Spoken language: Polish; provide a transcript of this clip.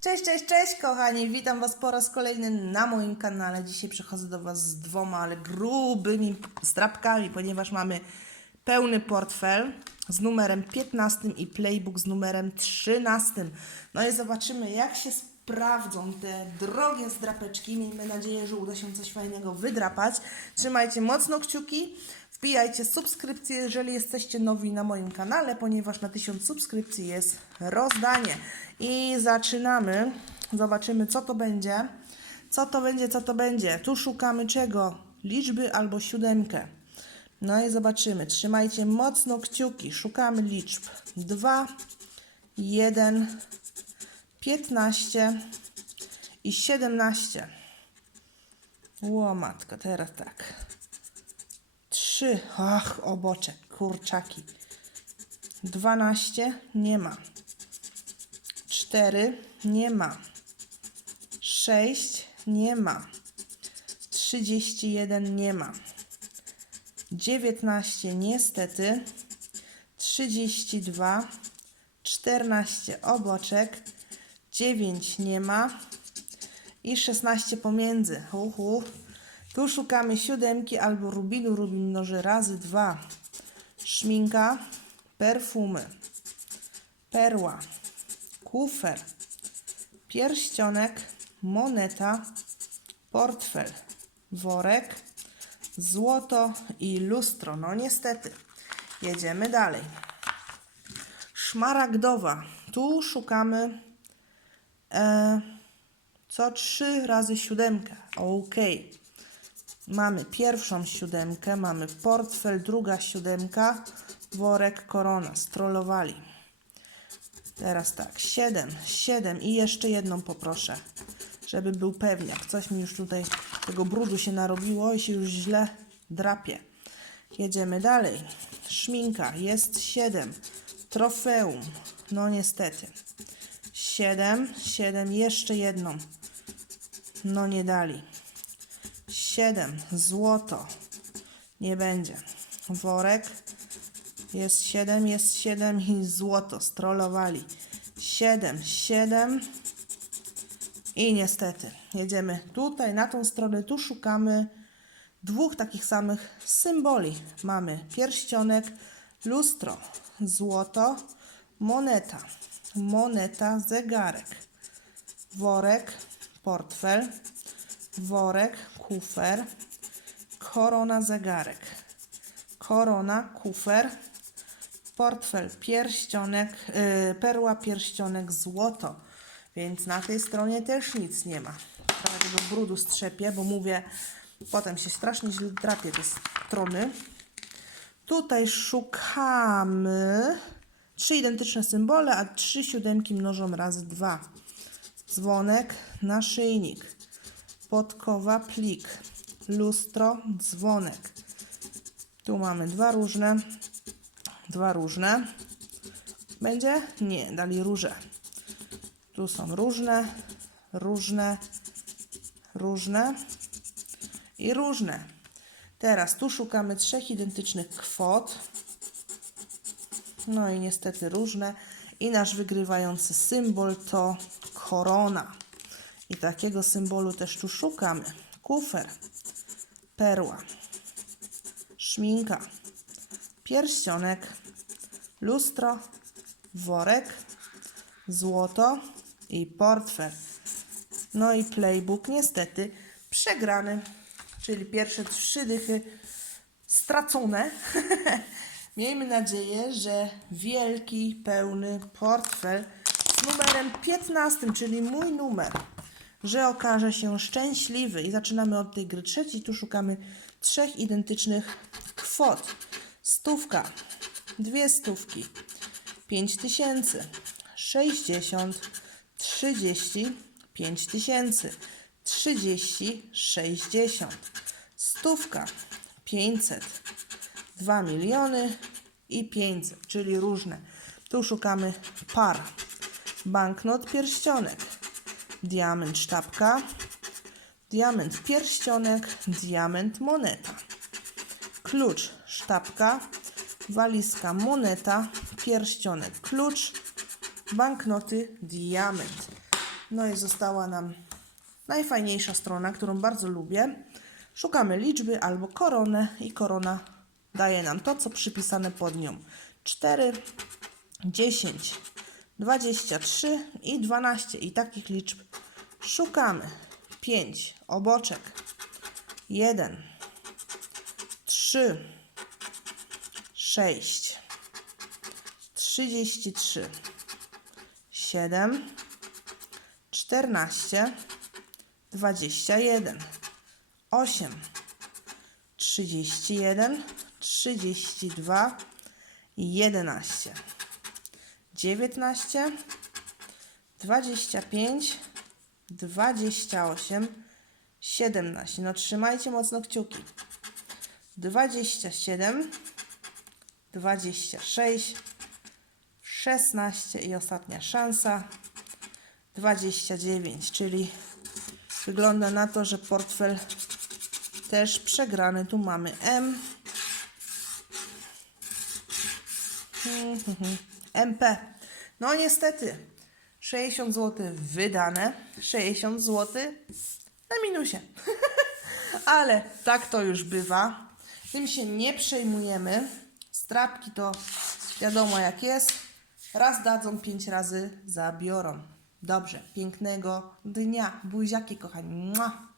Cześć, cześć, cześć kochani, witam Was po raz kolejny na moim kanale. Dzisiaj przychodzę do Was z dwoma, ale grubymi zdrabkami, ponieważ mamy pełny portfel z numerem 15 i playbook z numerem 13. No i zobaczymy jak się sprawdzą te drogie zdrapeczki. Miejmy nadzieję, że uda się coś fajnego wydrapać. Trzymajcie mocno kciuki. Wbijajcie subskrypcję, jeżeli jesteście nowi na moim kanale, ponieważ na 1000 subskrypcji jest rozdanie. I zaczynamy. Zobaczymy, co to będzie. Co to będzie, co to będzie. Tu szukamy czego? Liczby albo siódemkę. No i zobaczymy. Trzymajcie mocno kciuki. Szukamy liczb. 2, 1, 15 i 17. Łomatko, teraz tak. Trzy. Ach, oboczek, kurczaki. Dwanaście. Nie ma. Cztery. Nie ma. Sześć. Nie ma. Trzydzieści jeden. Nie ma. Dziewiętnaście. Niestety. Trzydzieści dwa. Czternaście. Oboczek. Dziewięć. Nie ma. I szesnaście pomiędzy. Uhu. Tu szukamy siódemki albo rubinu, rubin mnoży razy dwa. Szminka, perfumy, perła, kufer, pierścionek, moneta, portfel, worek, złoto i lustro. No niestety. Jedziemy dalej. Szmaragdowa. Tu szukamy e, co trzy razy siódemkę. Okej. Mamy pierwszą siódemkę, mamy portfel, druga siódemka, worek, korona. Strollowali. Teraz tak, siedem, siedem i jeszcze jedną poproszę, żeby był pewniak. Coś mi już tutaj tego brudu się narobiło i się już źle drapie. Jedziemy dalej. Szminka, jest siedem. Trofeum, no niestety. Siedem, siedem, jeszcze jedną. No nie dali. 7. Złoto. Nie będzie. Worek. Jest 7, jest 7 i złoto. Strollowali. 7, 7. I niestety. Jedziemy tutaj, na tą stronę. Tu szukamy dwóch takich samych symboli. Mamy pierścionek, lustro, złoto, moneta. Moneta, zegarek. Worek, portfel worek, kufer, korona, zegarek, korona, kufer, portfel, pierścionek, yy, perła, pierścionek, złoto. Więc na tej stronie też nic nie ma. Trochę tego brudu strzepie, bo mówię, potem się strasznie źle drapie te strony. Tutaj szukamy trzy identyczne symbole, a trzy siódemki mnożą razy dwa. Dzwonek, naszyjnik podkowa, plik, lustro, dzwonek. Tu mamy dwa różne, dwa różne. Będzie? Nie, dali róże. Tu są różne, różne, różne i różne. Teraz tu szukamy trzech identycznych kwot. No i niestety różne. I nasz wygrywający symbol to korona. I takiego symbolu też tu szukamy. Kufer, perła, szminka, pierścionek, lustro, worek, złoto i portfel. No i playbook niestety przegrany, czyli pierwsze trzy dychy stracone. Miejmy nadzieję, że wielki, pełny portfel z numerem 15, czyli mój numer, że okaże się szczęśliwy. I zaczynamy od tej gry trzeciej. Tu szukamy trzech identycznych kwot. Stówka, dwie stówki, pięć tysięcy, sześćdziesiąt, trzydzieści, pięć tysięcy, trzydzieści, sześćdziesiąt, stówka, pięćset, dwa miliony i pięćset, czyli różne. Tu szukamy par. Banknot pierścionek, diament sztabka, diament pierścionek, diament moneta. Klucz sztabka, walizka moneta, pierścionek klucz, banknoty diament. No i została nam najfajniejsza strona, którą bardzo lubię. Szukamy liczby albo koronę i korona daje nam to, co przypisane pod nią. 4, 10, 23 i 12. I takich liczb szukamy. 5, oboczek. 1, 3, 6, 33, 7, 14, 21, 8, 31, 32 i 11, 19, 25, 28, 17. No trzymajcie mocno kciuki. 27, 26, 16 i ostatnia szansa 29, czyli wygląda na to, że portfel też przegrany. Tu mamy M. MP. No niestety, 60 zł wydane, 60 zł na minusie. Ale tak to już bywa. Tym się nie przejmujemy. Strapki to wiadomo jak jest. Raz dadzą, pięć razy zabiorą. Dobrze, pięknego dnia. Buziaki kochani. Mua.